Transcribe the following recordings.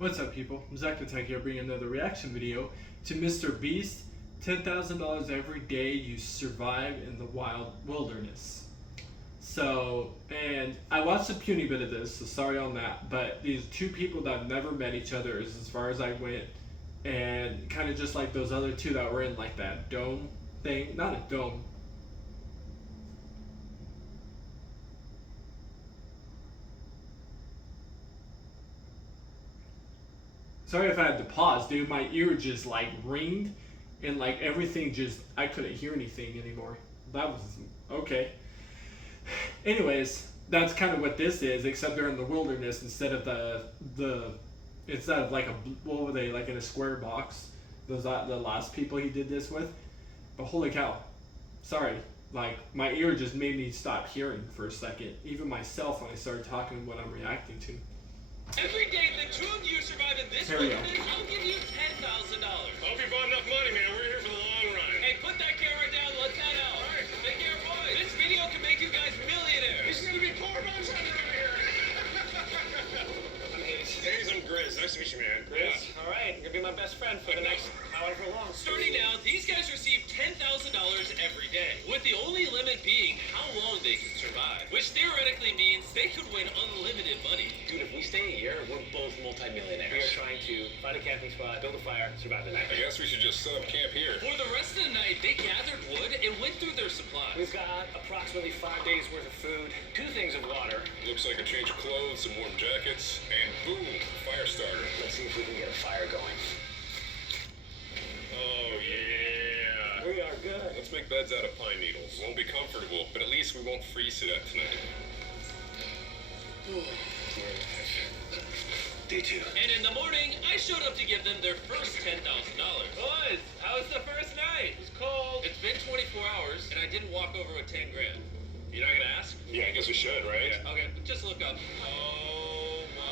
What's up, people? I'm Zach the Tech here, bringing another reaction video to mrbeast. $10,000 every day you survive in the wilderness. So, and I watched a puny bit of this, so sorry on that. But these two people that never met each other, is as far as I went, and kind of just like those other two that were in like that dome thing, not a dome. Sorry if I had to pause, dude. My ear just like ringed and like everything just, I couldn't hear anything anymore. That was, okay. Anyways, that's kind of what this is, except they're in the wilderness instead of instead of like what were they, like in a square box? Those are the last people he did this with. But holy cow. Sorry. Like, my ear just made me stop hearing for a second. Even myself when I started talking what I'm reacting to. Every day the two of you survive in this wilderness, I'll give you $10,000. Hope you bought enough money, man. We're here for the long run. Hey, put that camera down. Let's head out. All right. Take care, boys. This video can make you guys millionaires. This is gonna be poor man's under right here. I'm Hayes. Hayes, I'm Grizz. Nice to meet you, man. Grizz? Yeah. All right. You're gonna be my best friend for the next however long. Starting now, these guys receive $10,000 every day, with the only limit being how long they can survive, which theoretically means they could win unlimited money. Dude, if we stay here, we're both multi-millionaires. We are trying to find a camping spot, build a fire, survive the night. I guess we should just set up camp here. For the rest of the night, they gathered wood and went through their supplies. We've got approximately 5 days worth of food, 2 things of water. Looks like a change of clothes, some warm jackets, and boom, fire starter. Let's see if we can get a fire going. Oh, yeah. We are good. Let's make beds out of pine needles. Won't be comfortable, but at least we won't freeze to death tonight. Day 2. And in the morning, I showed up to give them their first $10,000. Boys, how was the first night? It was cold. It's been 24 hours, and I didn't walk over with 10 grand. You're not gonna ask? Yeah, I guess we should, right? Yeah. Okay, just look up. Oh, my.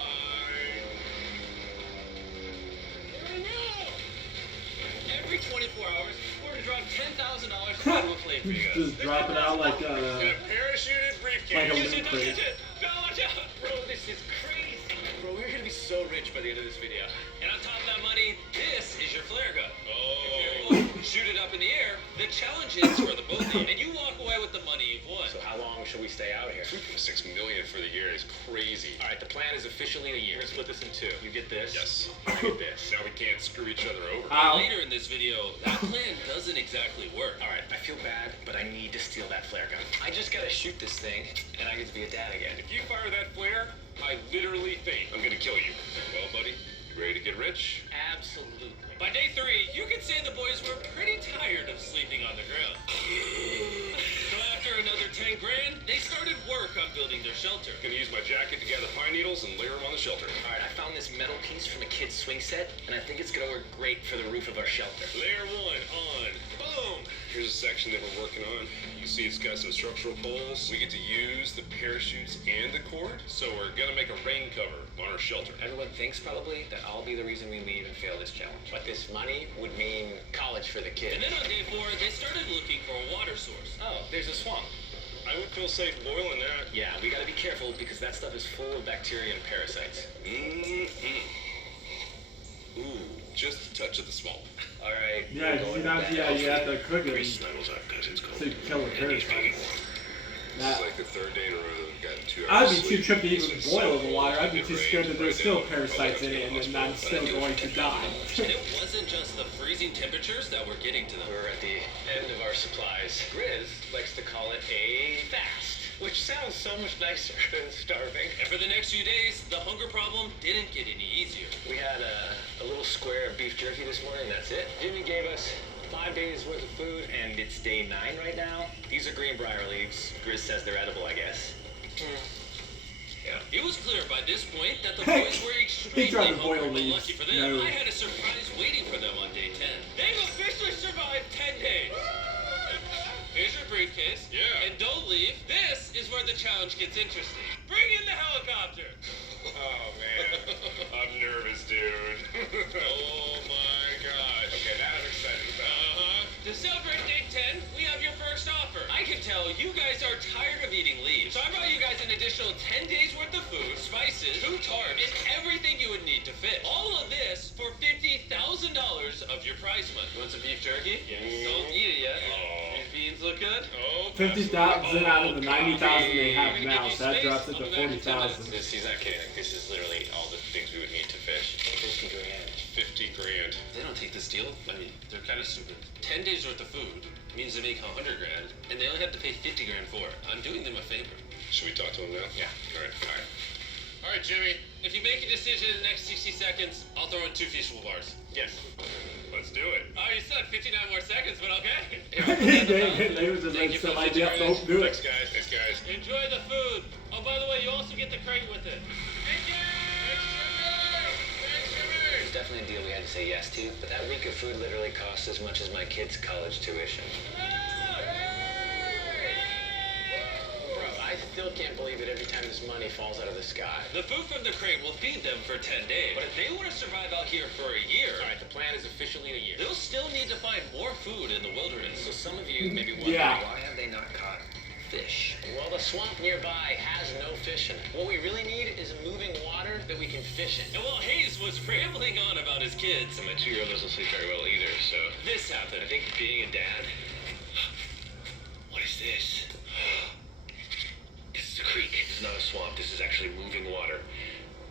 Every 24 hours, we're gonna drop $10,000 into a plate for you guys. Just drop it out like And a parachuted briefcase. Like a Use loot it, crate. use it. No, watch out. Bro, this is crazy. Bro, we're gonna be so rich by the end of this video. And on top of that money, this is your flare gun. Oh. Shoot it up in the air. The challenge is for the both of you, and you walk away with the money you've won. So how long should we stay out here? $6 million for the year is crazy. All right, the plan is officially a year. We're gonna split this in 2. You get this. Yes. I get this. Now we can't screw each other over. Ow. Later in this video, that plan doesn't exactly work. All right, I feel bad, but I need to steal that flare gun. I just gotta shoot this thing, and I get to be a dad again. If you fire that flare, I literally think I'm gonna kill you. Well, buddy, you ready to get rich? Absolutely. By day 3, you could say the boys were pretty tired of sleeping on the ground. So after another 10 grand, they started work on building their shelter. Gonna use my jacket to gather pine needles and layer them on the shelter. All right, I found this metal piece from a kid's swing set, and I think it's gonna work great for the roof of our shelter. Layer 1 on. Boom! Here's a section that we're working on. You see it's got some structural poles. We get to use the parachutes and the cord, so we're gonna make a rain cover on our shelter. Everyone thinks probably that I'll be the reason we leave and fail this challenge. But this money would mean college for the kid. And then on day 4, they started looking for a water source. Oh, there's a swamp. I would feel safe boiling that. Yeah, we gotta be careful because that stuff is full of bacteria and parasites. Ooh, just a touch of the swamp. All right. Yeah, you have to cook it Smells up because it's cold. to kill the parasites. This is like the 3rd day in a row that we've gotten 2 I'd hours be too tripped to even boil the water. I'd be too scared that there's still parasites in it and then I'm still going to die. And it wasn't just the freezing temperatures that were getting to them. We're at the end of our supplies. Grizz likes to call it a fast, which sounds so much nicer than starving. And for the next few days, the hunger problem didn't get any easier. We had a little square of beef jerky this morning, that's it. Jimmy gave us 5 days worth of food, and it's day 9 right now. These are greenbrier leaves. Grizz says they're edible, I guess. Yeah. It was clear by this point that the boys were extremely tried to hungry, boil but leaves. lucky for them, No. I had a surprise waiting for them on day 10. They've officially survived 10 days. Here's your briefcase. Yeah. And don't leave. This is where the challenge gets interesting. Bring in the helicopter. Oh, man. I'm nervous, dude. Oh, my gosh. Okay, that was exciting. To celebrate day 10, we have your first offer. I can tell you guys are tired of eating leaves. So I brought you guys an additional 10 days worth of food, spices, 2 tarps, and everything you would need need to fish. All of this for $50,000 of your prize money. You want some beef jerky? Yes. Don't eat it yet. Oh. These beans look good? Oh, 50,000 out of the 90,000 they have We're gonna now, give you so that space. drops it I'll to be back in 10 40,000. minutes. He's not kidding. This is literally all the things we would need to fish. 50 grand. 50 grand. They don't take this deal. I mean, they're kind of stupid. 10 days worth of food means they make 100 grand, and they only have to pay 50 grand for it. I'm doing them a favor. Should we talk to him now? Yeah. All right. All right, Jimmy. If you make a decision in the next 60 seconds, I'll throw in 2 feasible bars. Yes. Let's do it. Oh, you said 59 more seconds, but okay. They were just Thank like, you some for idea, the don't do Thanks, it. guys. Thanks, guys. Enjoy the food. Oh, by the way, you also get the crate with it. Thank you. It's definitely a deal we had to say yes to, but that week of food literally costs as much as my kid's college tuition. Bro, I still can't believe it every time this money falls out of the sky. The food from the crate will feed them for 10 days. But if they want to survive out here for a year, All right, the plan is officially a year. they'll still need to find more food in the wilderness. So some of you may be wondering, Yeah. why have they not caught fish? Well, the swamp nearby has no fish in it. What we really need is moving water that we can fish in. And while Hayes was rambling on about his kids, And my 2-year-old doesn't sleep very well either, so. this happened. I think being a dad. What is this? This is a creek. This is not a swamp. This is actually moving water.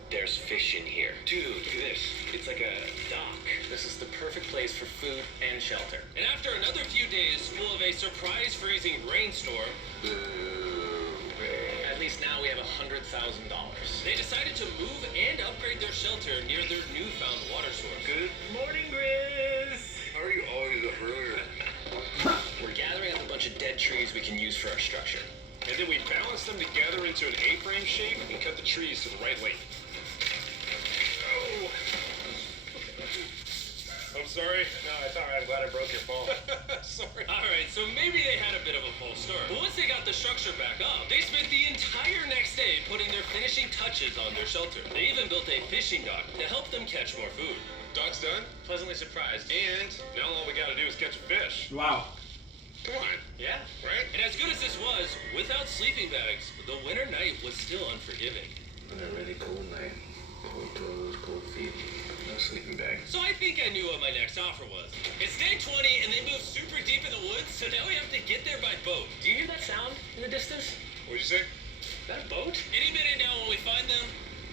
There's fish in here. Dude, look at this. It's like a dock. This is the perfect place for food and shelter. And after another few days full of a surprise freezing rainstorm, At least now we have $100,000. they decided to move and upgrade their shelter near their newfound water source. Good. Morning, Grizz! How are you always up earlier? We're gathering up a bunch of dead trees we can use for our structure. And then we balance them together into an A-frame shape and cut the trees to the right length. Oh. I'm sorry. No, it's all right. I'm glad I broke your fall. Sorry. Alright, so maybe they had a bit of a false start. But once they got the structure back up, they spent the entire next day putting their finishing touches on their shelter. They even built a fishing dock to help them catch more food. Dock's done. Pleasantly surprised. And now all we gotta do is catch a fish. Wow. Come on. Yeah. Right? And as good as this was, without sleeping bags, the winter night was still unforgiving. On a really cold night, cold clothes, cold feet, no sleeping bag. So I think I knew what my next offer was. It's day 20 and they moved super deep in the woods, so now we have to get there by boat. Do you hear that sound in the distance? What'd you say? Is that a boat? Any minute now when we find them,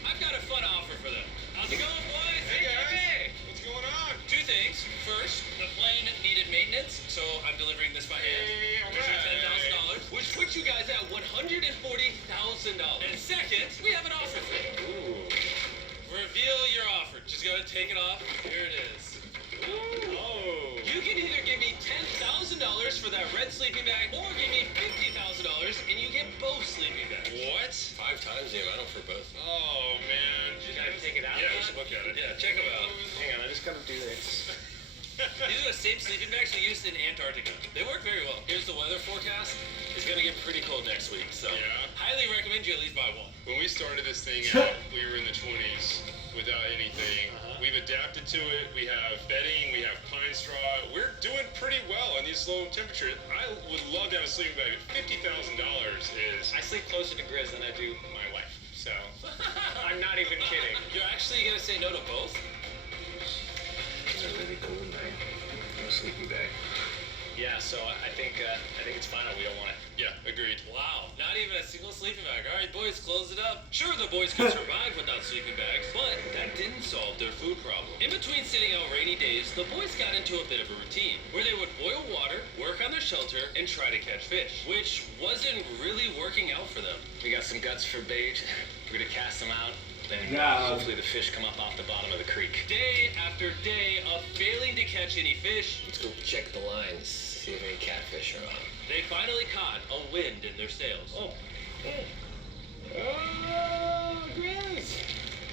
I've got a fun offer for them. How's it going, boys? Hey, guys. Hey. What's going on? 2 things. First, the plane needed maintenance, so I'm delivering this by hand. Hey, all Here's your right. $10,000, which puts you guys at $140,000. And second, we have an offer for you. Ooh. Reveal your offer. Just go ahead and take it off. Here it is. Oh. You can either give me $10,000 for that red sleeping bag, or give me $50,000 and you get both sleeping bags. What? 5 times the amount for both. Oh, man. You gotta take it out. Yeah, we should look at it. Yeah, check them out. Hang on, I just gotta do this. These are the same sleeping bags we used in Antarctica. They work very well. Here's the weather forecast. It's gonna get pretty cold next week, so Yeah. highly recommend you at least buy one. When we started this thing out, we were in the 20s without anything. We've adapted to it. We have bedding. We have pine straw. We're doing pretty well in these low temperatures. I would love to have a sleeping bag. $50,000 is. I sleep closer to Grizz than I do my wife, so I'm not even kidding. You're actually gonna say no to both? On a really cold night, no sleeping bag. Yeah, so I think it's final. We don't want it. Yeah, agreed. Wow, not even a single sleeping bag. All right, boys, close it up. Sure, the boys could survive without sleeping bags, but that didn't solve their food problem. In between sitting out rainy days, the boys got into a bit of a routine where they would boil water, work on their shelter, and try to catch fish, which wasn't really working out for them. We got some guts for bait. We're gonna cast them out. Then Yeah. hopefully the fish come up off the bottom of the creek. Day after day of failing to catch any fish, Let's go check the lines, see if any catfish are on. they finally caught a wind in their sails. Oh. Grizz!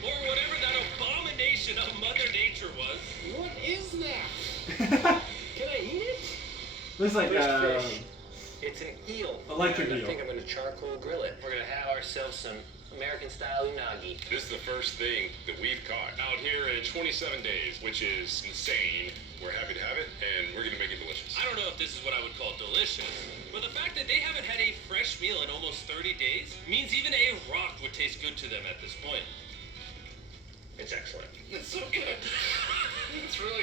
Or whatever that abomination of Mother Nature was. What is that? Can I eat it? Looks like First fish. It's an eel. electric And I eel. think I'm gonna charcoal grill it. We're gonna have ourselves some American-style unagi. This is the first thing that we've caught out here in 27 days, which is insane. We're happy to have it, and we're gonna make it delicious. I don't know if this is what I would call delicious, but the fact that they haven't had a fresh meal in almost 30 days means even a rock would taste good to them at this point. It's It's excellent. It's so good.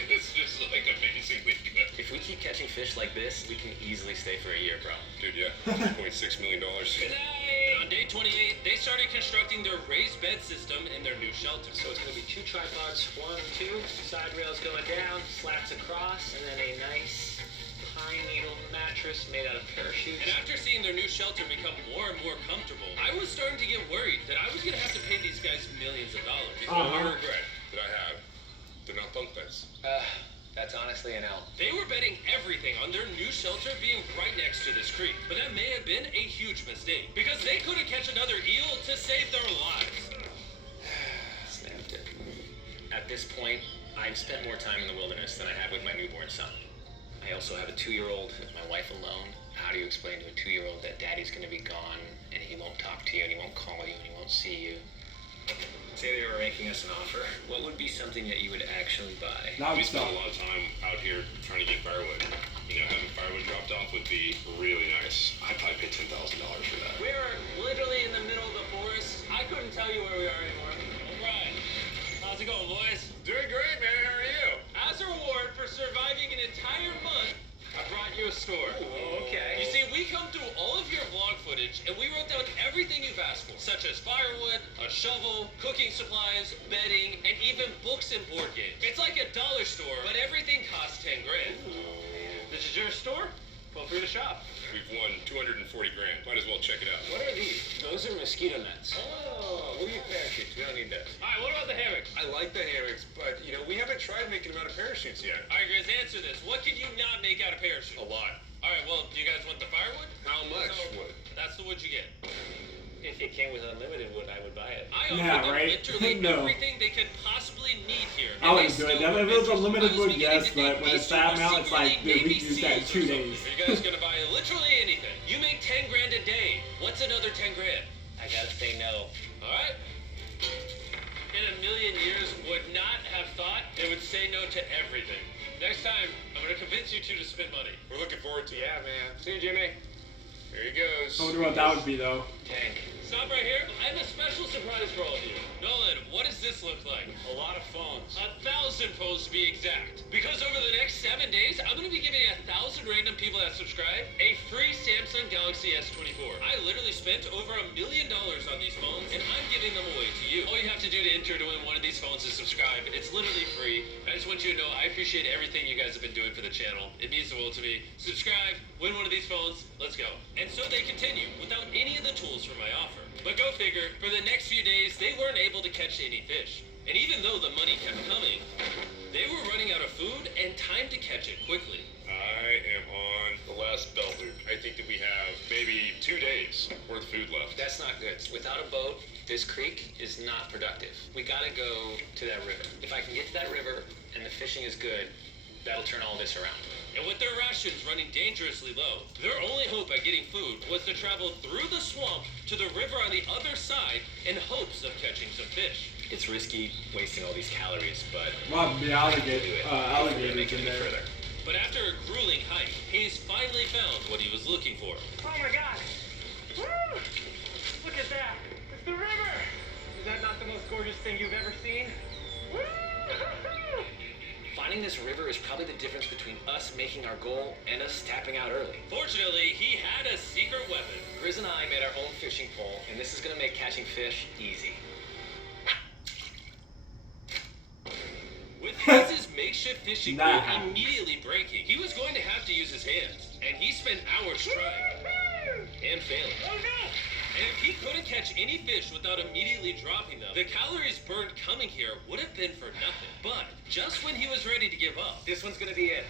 It's just like amazingly good. If we keep catching fish like this, we can easily stay for a year, bro. Dude, yeah. $2.6 million. Good night. And on day 28, they started constructing their raised bed system in their new shelter. So it's gonna be 2 tripods, 1, 2, side rails going down, slats across, and then a nice pine needle mattress made out of parachutes. And after seeing their new shelter become more and more comfortable, I was starting to get worried that I was going to have to pay these guys millions of dollars. The only regret that I have, they're not bunk beds. That's honestly an L. They were betting everything on their new shelter being right next to this creek. But that may have been a huge mistake, because they couldn't catch another eel to save their lives. Snapped it. At this point, I've spent more time in the wilderness than I have with my newborn son. I also have a 2-year-old with my wife alone. How do you explain to a 2-year-old that daddy's gonna be gone and he won't talk to you and he won't call you and he won't see you? Say they were making us an offer. What would be something that you would actually buy? We spend a lot of time out here trying to get firewood. You know, having firewood dropped off would be really nice. I'd probably pay $10,000 for that. We are literally in the middle of the forest. I couldn't tell you where we are anymore. All right. How's it going, boys? Doing great, man. How are you? As a reward for surviving an entire month, I brought you a store. Oh, okay. You see, we come through all of your vlog footage and we wrote down everything you've asked for, such as firewood, a shovel, cooking supplies, bedding, and even books and board games. It's like a dollar store, but everything costs 10 grand. This is your store? Feel free to shop. We've won 240 grand. Might as well check it out. What are these? Those are mosquito nets. Oh, we'll use parachutes. We don't need those. All right, what about the hammocks? I like the hammocks, but, you know, we haven't tried making them out of parachutes yet. All right, Grizz, answer this. What could you not make out of parachute? A lot. All right, well, do you guys want the firewood? How much So, wood? That's the wood you get. If it came with unlimited wood, I would buy it. I offered Yeah, them right? literally No. everything they could possibly need here. I and wouldn't they do it. still If were it was bitches. unlimited I was wood, beginning yes, to think but when these it's two that were amount, it's like, secretly dude, we Navy can use that in SEALs 2 or days. something. You guys gonna buy literally anything. You make 10 grand a day. What's another 10 grand? I gotta say no. All right? In a million years, would not have thought they would say no to everything. Next time, I'm gonna convince you two to spend money. We're looking forward to it. Yeah, man. See you, Jimmy. There he goes. I wonder what that would be, though. Tank. Stop right here. I have a special surprise for all of you. Nolan, what does this look like? A lot of phones. 1,000 phones to be exact. Because over the next 7 days, I'm going to be giving 1,000 random people that subscribe a free Samsung Galaxy S24. I literally spent over $1 million on these phones, and I'm giving them away to you. All you have to do to enter to win one of these phones is subscribe. It's literally free. I just want you to know I appreciate everything you guys have been doing for the channel. It means the world to me. Subscribe, win one of these phones, let's go. And so they continue without any of the tools for my offer. But go figure, for the next few days, they weren't able to catch any fish. And even though the money kept coming, they were running out of food and time to catch it quickly. I am on the last belt loop. I think that we have maybe 2 days worth of food left. That's not good. Without a boat, this creek is not productive. We gotta go to that river. If I can get to that river and the fishing is good, that'll turn all this around. And with their rations running dangerously low, their only hope at getting food was to travel through the swamp to the river on the other side in hopes of catching some fish. It's risky wasting all these calories, but Well, the do alligator, it. alligators Make it in any there. further. But after a grueling hike, Hayes finally found what he was looking for. Oh my god! Woo! Look at that! It's the river! Is that not the most gorgeous thing you've ever seen? Woo! Finding this river is probably the difference between us making our goal and us tapping out early. Fortunately, he had a secret weapon. Grizz and I made our own fishing pole, and this is gonna make catching fish easy. With Hayes' makeshift fishing Nah. pole immediately breaking, he was going to have to use his hands. And he spent hours trying. And failing. Oh no! And if he couldn't catch any fish without immediately dropping them, the calories burned coming here would have been for nothing. But just when he was ready to give up, This one's gonna be it.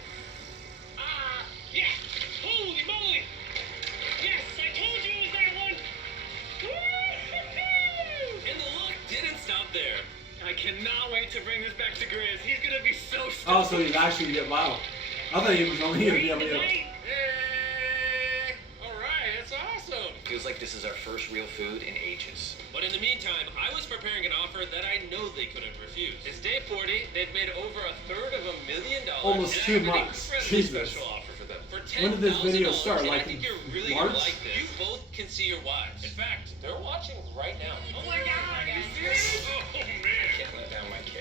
Ah! Yeah! Holy moly! Yes! I told you it was that one! Woo! and the luck didn't stop there. I cannot wait to bring this back to Grizz. He's gonna be so stoked. Oh, so he's actually get wow. I thought he was only gonna be able to. Tonight. Hey! Alright, that's awesome! Feels like this is our first real food in ages. But in the meantime, I was preparing an offer that I know they couldn't refuse. It's day 40. They've made over $1/3 of $1 million. Almost and 2 I have an months. incredibly Jesus. special offer for them. For When did this video $10,000, start? and Like I think in you're really March? gonna like this. You both can see your wives. In fact, they're watching right now. Oh my god! Are you serious? Oh man! Can't let down my kid.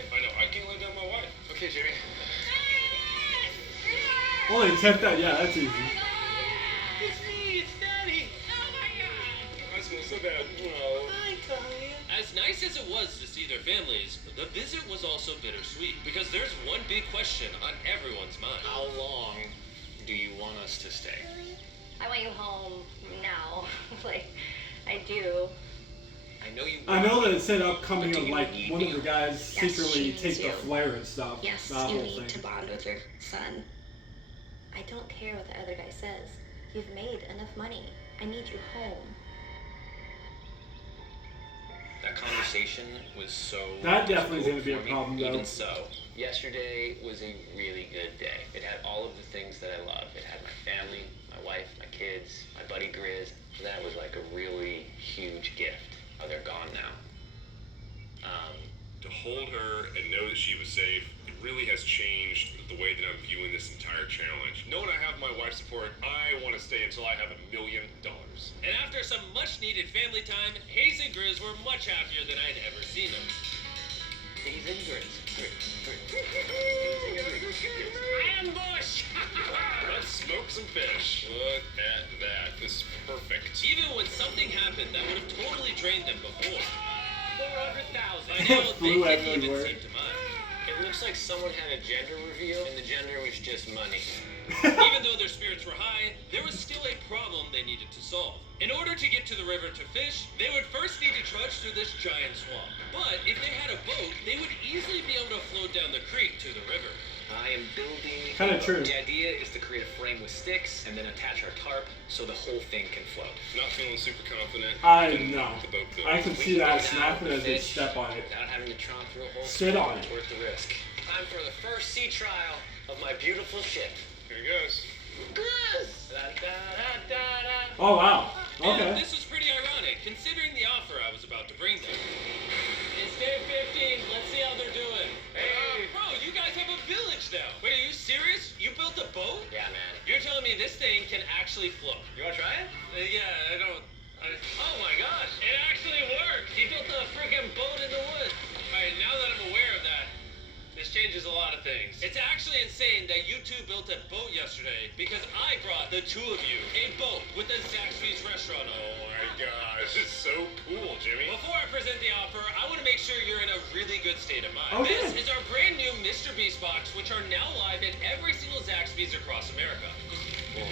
Only 10,000. Yeah, that's easy. It's me, it's Daddy. Oh my God. I smell so bad. Oh. Hi, Talia. As nice as it was to see their families, the visit was also bittersweet because there's one big question on everyone's mind. How long do you want us to stay? I want you home now. Like, I do. I know you. I know that it said upcoming But do of you like need one of me? the guys Yes, secretly she needs take the you. flare and stuff. Yes, that you whole need thing. to bond with your son. I don't care what the other guy says. You've made enough money. I need you home. That conversation was so. That definitely is difficult gonna be a for me. problem, though. Even so, yesterday was a really good day. It had all of the things that I love. It had my family, my wife, my kids, my buddy Grizz. That was like a really huge gift. Oh, they're gone now. To hold her and know that she was safe, it really has changed the way that I'm viewing this entire challenge. Knowing I have my wife's support, I want to stay until I have $1 million. And after some much-needed family time, Hayes and Grizz were much happier than I'd ever seen them. Hayes and Grizz. Ambush! Let's smoke some fish. Look at that. This is perfect. Even when something happened that would have totally drained them before. 400,000. By now, they Flew didn't even everywhere. seem to mind. It looks like someone had a gender reveal, and the gender was just money. Even though their spirits were high, there was still a problem they needed to solve. In order to get to the river to fish, they would first need to trudge through this giant swamp. But if they had a boat, they would easily be able to float down the creek to the river. I am building. Kinda true. The idea is to create a frame with sticks and then attach our tarp so the whole thing can float. Not feeling super confident. I Couldn't know. get the boat good. I can We see can that go down snapping with as they fish step on it. Without having to tromp through a whole Sit swamp. on it. It's worth the risk. Time for the first sea trial of my beautiful ship. Here it goes. Da-da-da-da-da. Oh wow. And Okay. this was pretty ironic, considering the offer I was about to bring them. It's day 15. Let's see how they're doing. Hey, bro, you guys have a village now. Wait, are you serious? You built a boat? Yeah, man. You're telling me this thing can actually float? You wanna try it? Yeah, I don't. Oh my gosh, it actually worked! He built a freaking boat in the woods. Alright, now that I'm aware of that, this changes a lot of things. It's actually insane that you two built a boat yesterday because I brought the two of you a boat with the Zaxby's restaurant on. Oh my gosh, this is so cool, Jimmy. Before I present the offer, I want to make sure you're in a really good state of mind. Okay. This is our brand new Mr. Beast box, which are now live at every single Zaxby's across America. Oh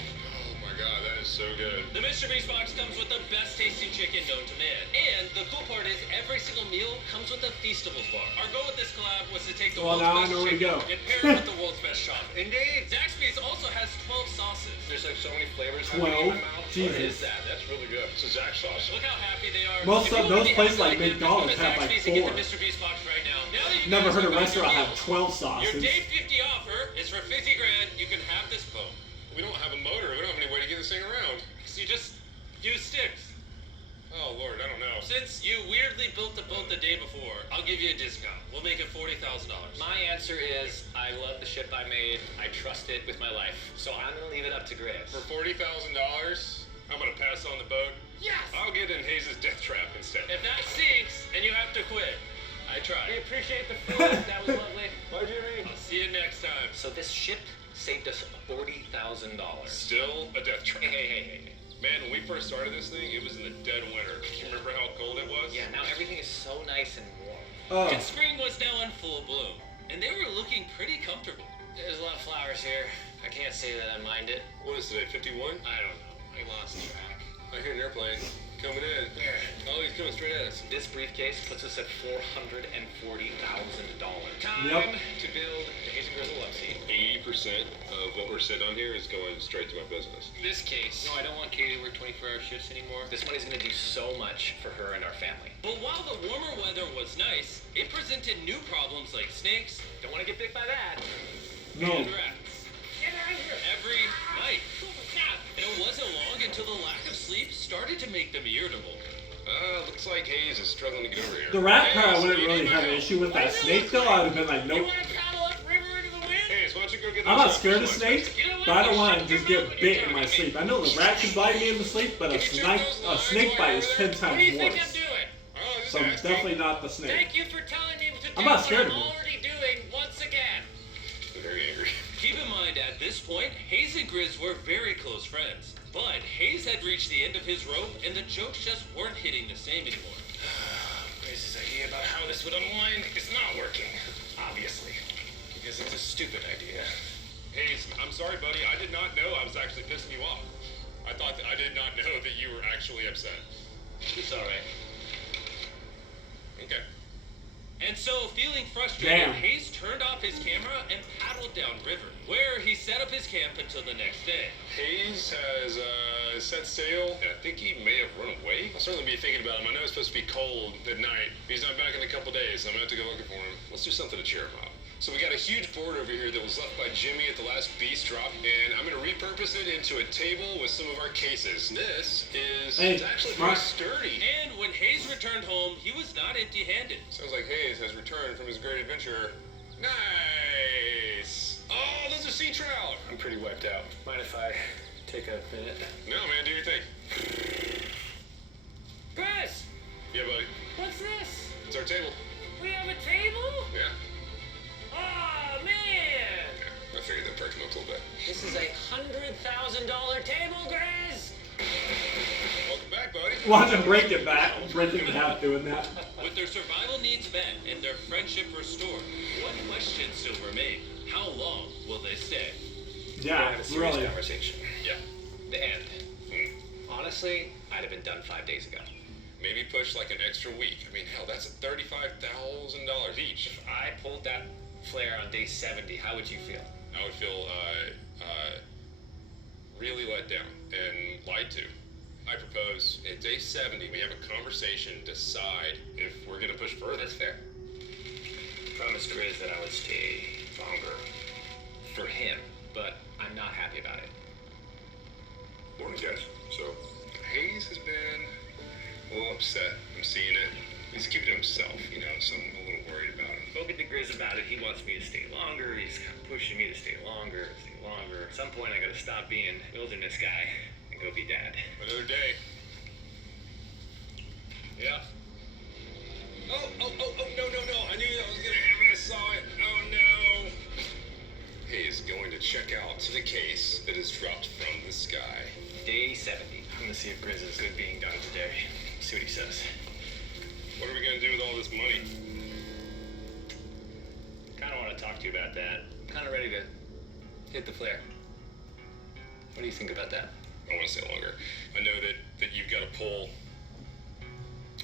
my god, that is so good. The Mr. Beast box comes with the best tasting chicken known to man. And the cool part is every single meal comes with a Feastables bar. Our goal with this collab was to take the Well, world's now I best know where to chicken go. and pair it with the world's best chocolate. Indeed. Zaxby's also has 12 sauces. There's like so many flavors. 12? in my mouth. Jesus. What is that? That's really good. It's a Zach sauce. Look how happy they are. Most If you of wanna those be places happy like them, McDonald's just go to have, like, Zaxby's and get 4. the Mr. Beast box right now. Now that you Never guys heard a got restaurant your have deal, 12 sauces. Your day 50 offer is for 50 grand. You can have this boat. We don't have a motor. We don't have any way to get this thing around. So you just use sticks. Oh lord, I don't know. Since you weirdly built the boat the day before, I'll give you a discount. We'll make it $40,000. My answer is I love the ship I made. I trust it with my life. So I'm gonna leave it up to Grizz. For $40,000, I'm gonna pass on the boat. Yes! I'll get in Hayes' death trap instead. If that sinks and you have to quit, I We tried. appreciate the food. That was lovely. Bye, Jimmy. I'll see you next time. So this ship saved us $40,000. Still a death trap. Hey. Man, when we first started this thing, it was in the dead of winter. You remember how cold it was? Yeah, now everything is so nice and warm. Oh. And spring was now in full bloom, and they were looking pretty comfortable. There's a lot of flowers here. I can't say that I mind it. What is today, 51? I don't know. I lost track. I hear an airplane coming in. Oh, he's coming straight at us. This briefcase puts us at $440,000. Time Yep. to build the Hazy Grizzle Love Seat. 80% of what we're sitting on here is going straight to my business. This case. No, I don't want Katie to work 24-hour shifts anymore. This money's gonna do so much for her and our family. But while the warmer weather was nice, it presented new problems like snakes Don't want to get bit by that. No. and rats. Every night. And it wasn't long until the lack of sleep started to make them irritable. Looks like Hayes is struggling to get over here. The rat part I Hayes, wouldn't you really need have my an help. issue with. That snake though, I would have been like, You nope. want to paddle upriver into the wind? Hayes, why don't you go get I'm those not scared of lights? snakes, but I don't want to just get bit in my sleep. I know the rat can bite me in the sleep, but a snake bite is 10 What do times you think I'm worse. doing? Oh, just So asking. definitely not the snake. Thank you for telling me to do I'm not what scared I'm of it. already doing once again. I'm very angry. Keep in mind, at this point, Hayes and Grizz were very close friends, but Hayes had reached the end of his rope and the jokes just weren't hitting the same anymore. Grizz's idea about how this would unwind is not working, obviously, because it's a stupid idea. Hayes, I'm sorry, buddy. I did not know I was actually pissing you off. I did not know that you were actually upset. It's alright. Okay. And so, feeling frustrated, Damn. Hayes turned off his camera and paddled downriver, where he set up his camp until the next day. Hayes has set sail, and I think he may have run away. I'll certainly be thinking about him. I know it's supposed to be cold at night. He's not back in a couple days. I'm gonna have to go looking for him. Let's do something to cheer him up. So we got a huge board over here that was left by Jimmy at the last beast drop, and I'm gonna repurpose it into a table with some of our cases. This is Hey, it's actually smart. pretty sturdy. And when Hayes returned home, he was not empty-handed. Sounds like Hayes has returned from his great adventure. Nice. Oh, those are sea trout. I'm pretty wiped out. Mind if I take a minute? No, man, do your thing. Chris, Yeah, buddy. what's this? It's our table. We have a table? Yeah. Oh, man! Yeah, I figured that perked him up a little bit. This is a $100,000 table, Grizz! Welcome back, buddy. Watch him break it back. Break it in half doing that. With their survival needs met and their friendship restored, what questions still remain? How long will they stay? Yeah, Have a serious really. conversation. Yeah. The end. Honestly, I'd have been done 5 days ago. Maybe push like an extra week. I mean, hell, that's $35,000 each. If I pulled that flare on day 70, how would you feel? I would feel really let down and lied to. I propose at day 70 we have a conversation, decide if we're gonna push further. That's fair. Promised Grizz that I would stay longer for him, but I'm not happy about it. Morning, guys. So Hayes has been a little upset. I'm seeing it. He's keeping it to himself, you know, so I'm a little worried about him. Spoken to Grizz about it. He wants me to stay longer. He's kind of pushing me to stay longer, At some point, I gotta stop being wilderness guy and go be dad. Another day. Yeah. Oh, no. I knew that was gonna happen. I saw it. Oh, no. Hayes going to check out the case that is dropped from the sky. Day 70. I'm gonna see if Grizz is good being done today. See what he says. What are we gonna do with all this money? Kind of want to talk to you about that. I'm kind of ready to hit the flare. What do you think about that? I want to stay longer. I know that you've got to pull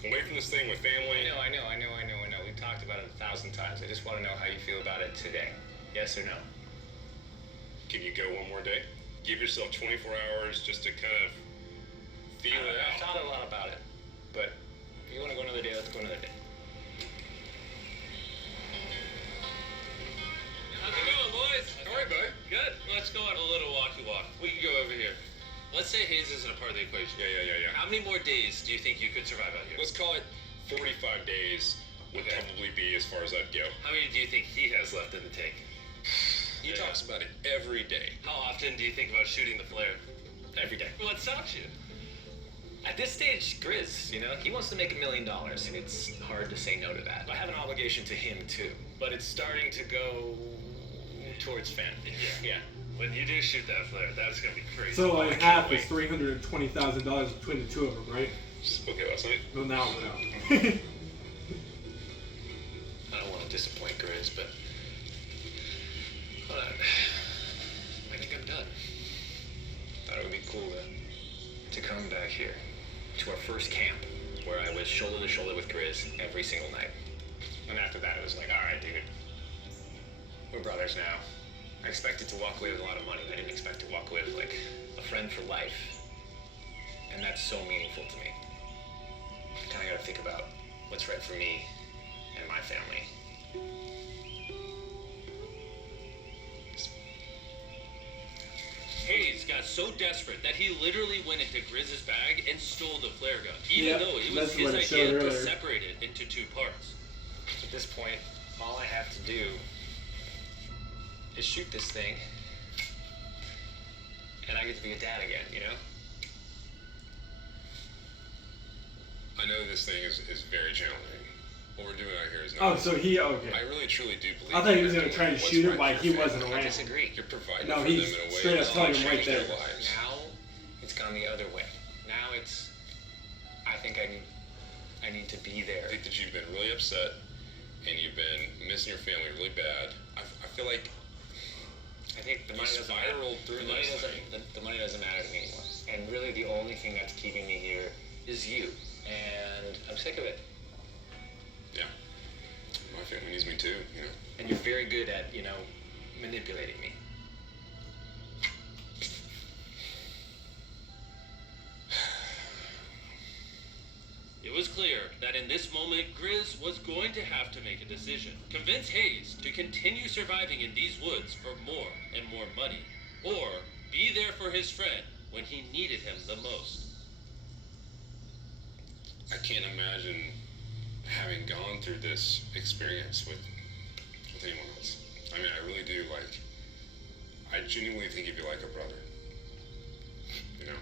away from this thing with family. I know. We've talked about it 1,000 times. I just want to know how you feel about it today. Yes or no? Can you go one more day? Give yourself 24 hours just to kind of feel it I've out. thought a lot about it, but if you want to go another day, let's go another day. How's it going, boys? All right, bud. Good. Let's go on a little walkie walk. We can go over here. Let's say Hayes isn't a part of the equation. Yeah. How many more days do you think you could survive out here? Let's call it 45 days would Okay. probably be as far as I'd go. How many do you think he has left in the tank? He talks about it every day. How often do you think about shooting the flare? Every day. What stops you? At this stage, Grizz, he wants to make $1 million, and it's hard to say no to that. I have an obligation to him, too. But it's starting to go towards family. Yeah. When you do shoot that flare, that's gonna be crazy. So I like can't half wait. is $320,000 between the two of them, right? Okay, last night. Well, now no. I don't want to disappoint Grizz, but hold on. I think I'm done. Thought it would be cool to come back here to our first camp where I was shoulder to shoulder with Grizz every single night. And after that, it was like, all right, dude, we're brothers now. I expected to walk away with a lot of money. I didn't expect to walk away with like a friend for life. And that's so meaningful to me. Kind of got to think about what's right for me and my family. Hayes got so desperate that he literally went into Grizz's bag and stole the flare gun, even Yep, though it was that's his what it showed idea to earlier. separate it into two parts. At this point, all I have to do is shoot this thing, and I get to be a dad again, I know this thing is very challenging. what we're doing out here is Oh, not. so he okay. I really truly do believe. I thought he was you're gonna try and doing shoot him what's right like for he your wasn't family. I around. disagree. You're providing No, for he's them in a way straight up that's telling gonna him right change their there. lives. Now, it's gone the other way. Now it's, I think I need to be there. I think that you've been really upset and you've been missing your family really bad. I feel like I think the you money doesn't matter. spiraled through The money this doesn't. thing. The money doesn't matter to me anymore. And really, the only thing that's keeping me here is you. And I'm sick of it. Yeah. My family needs me too, you know. And you're very good at, manipulating me. It was clear that in this moment, Grizz was going to have to make a decision. Convince Hayes to continue surviving in these woods for more and more money, or be there for his friend when he needed him the most. I can't imagine having gone through this experience with anyone else. I mean, I really do, I genuinely think of you like a brother. You know?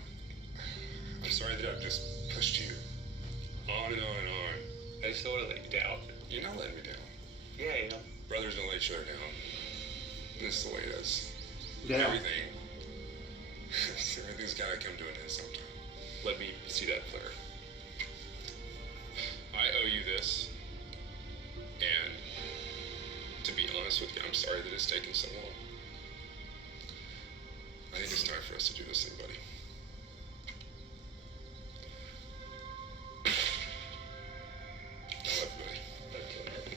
I'm sorry that I've just pushed you on and on and on. I just don't want to let you down. You're not letting me down. Yeah, Brothers don't let each other down. This is the way it is. Yeah. Everything's gotta come to an end sometime. Let me see that flare. I owe you this, and to be honest with you, I'm sorry that it's taken so long. I think it's time for us to do this thing, buddy. I love you, buddy.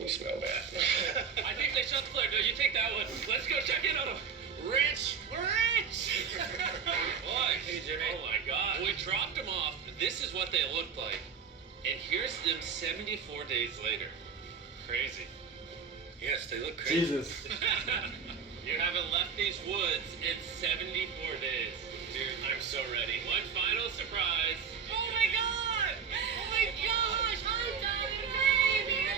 You smell bad. I think they shot the flare. No, you take that one. Let's go check in on him. Rich! Rich! Boy, Hey, Jimmy. oh my God. We dropped them off. This is what they looked like. And here's them 74 days later. Crazy. Yes, they look crazy. Jesus. You haven't left these woods in 74 days. Dude, I'm so ready. One final surprise. Oh my god! Oh my gosh! I'm dying, baby!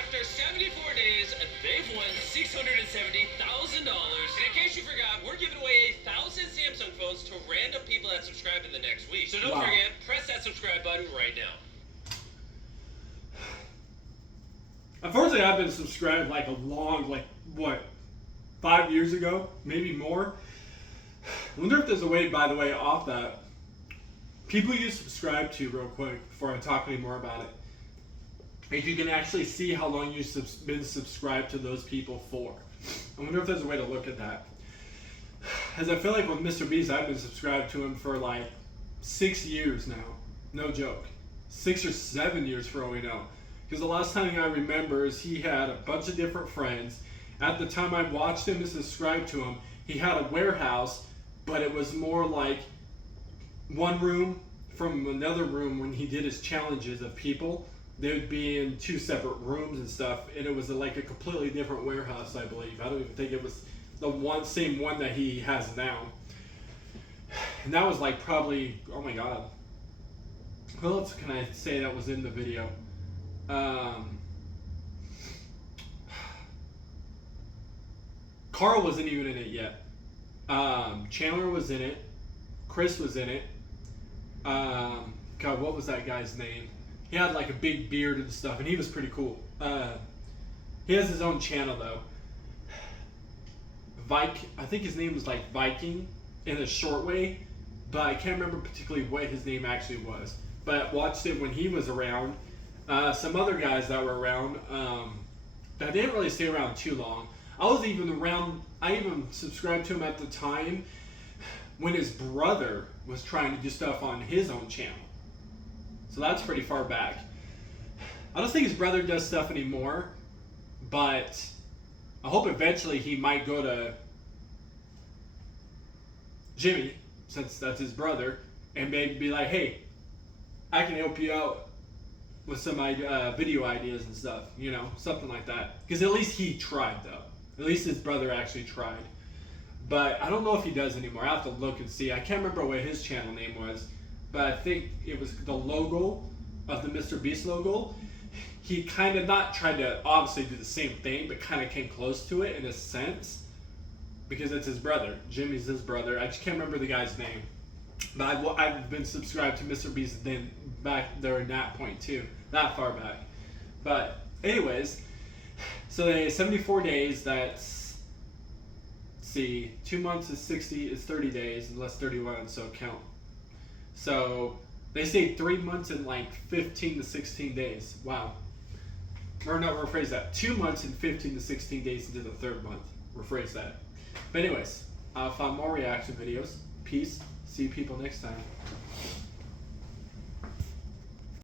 After 74 days, they've won $670,000. And in case you forgot, we're giving away 1,000 Samsung phones to random people that subscribe in the next week. So don't Wow. forget, press that subscribe button right now. Unfortunately, I've been subscribed like a long, 5 years ago, maybe more. I wonder if there's a way, by the way, off that. People you subscribe to, real quick, before I talk any more about it. If you can actually see how long you've been subscribed to those people for. I wonder if there's a way to look at that. As I feel like with Mr. Beast, I've been subscribed to him for 6 years now. No joke. 6 or 7 years for all we know. Because the last time I remember is he had a bunch of different friends. At the time I watched him and subscribed to him, he had a warehouse, but it was more like one room from another room when he did his challenges of people. They would be in 2 separate rooms and stuff, and it was like a completely different warehouse, I believe. I don't even think it was the same one that he has now. And that was probably, oh my god. What else can I say that was in the video? Carl wasn't even in it yet. Chandler was in it. Chris was in it. God, what was that guy's name? He had a big beard and stuff, and he was pretty cool. He has his own channel though. I think his name was Viking in a short way, but I can't remember particularly what his name actually was. But watched it when he was around. Some other guys that were around that didn't really stay around too long. I even subscribed to him at the time when his brother was trying to do stuff on his own channel. So that's pretty far back. I don't think his brother does stuff anymore, but I hope eventually he might go to Jimmy, since that's his brother, and maybe be like, hey, I can help you out with some video ideas and stuff, something like that. Because at least he tried, though. At least his brother actually tried. But I don't know if he does anymore. I have to look and see. I can't remember what his channel name was, but I think it was the logo of the Mr. Beast logo. He kind of not tried to obviously do the same thing, but kind of came close to it in a sense. because it's his brother. Jimmy's his brother. I just can't remember the guy's name. But I've been subscribed to mrbeast then back during that point too. Not far back. But anyways, so they 74 days, that's, see, 2 months is 30 days, and less 31, so count. So they say 3 months and like 15 to 16 days. Wow. Or no, rephrase that. 2 months and 15 to 16 days into the third month. Rephrase that. But anyways, I'll find more reaction videos. Peace. See you people next time.